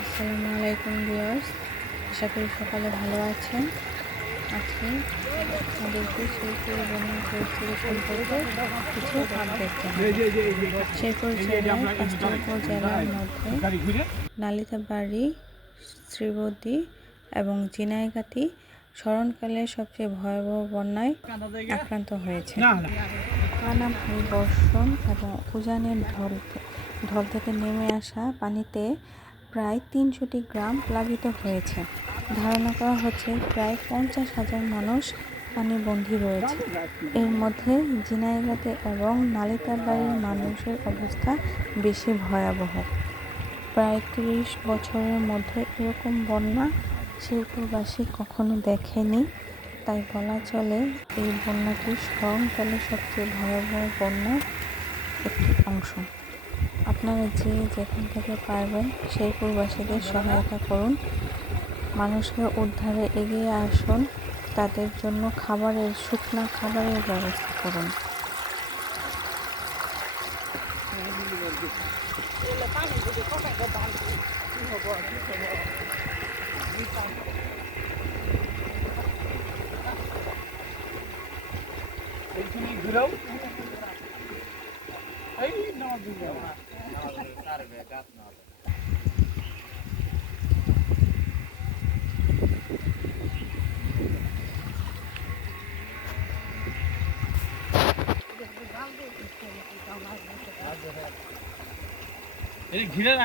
আসসালামু আলাইকুম ভিউয়ার্স। আশা করি সকালে ভালো আছেন। আজকে আমাদেরকে শেরপুর বন্যা পরিস্থিতি সম্পর্কে কিছু আপডেট শেরপুর জেলার পাঁচটি উপজেলার মধ্যে নালিতাবাড়ি শ্রীবতী এবং জিনাইগাতি স্মরণকালে সবচেয়ে ভয়াবহ বন্যায় আক্রান্ত হয়েছে। টানা ভারী বর্ষণ এবং উজানের ঢল ঢল থেকে নেমে আসা পানিতে প্রায় তিনশোটি গ্রাম প্লাবিত হয়েছে। ধারণা করা হচ্ছে প্রায় পঞ্চাশ হাজার মানুষ পানিবন্দী রয়েছে। এর মধ্যে জিনাইগাতে এবং নালিতাবাড়ির মানুষের অবস্থা বেশি ভয়াবহ। প্রায় তিরিশ বছরের মধ্যে এরকম বন্যা শিল্পবাসী কখনো দেখেনি, তাই বলা চলে এই বন্যাটি স্মরণকালে সবচেয়ে ভয়াবহ বন্যার একটি অংশ। আপনারা যে যেখান থেকে পারবেন সেই প্রবাসীদের সহায়তা করুন। মানুষকে উদ্ধারে এগিয়ে আসুন। তাদের জন্য খাবারের, শুকনা খাবারের ব্যবস্থা করুন। ঘুরেও। ঘিরে আগে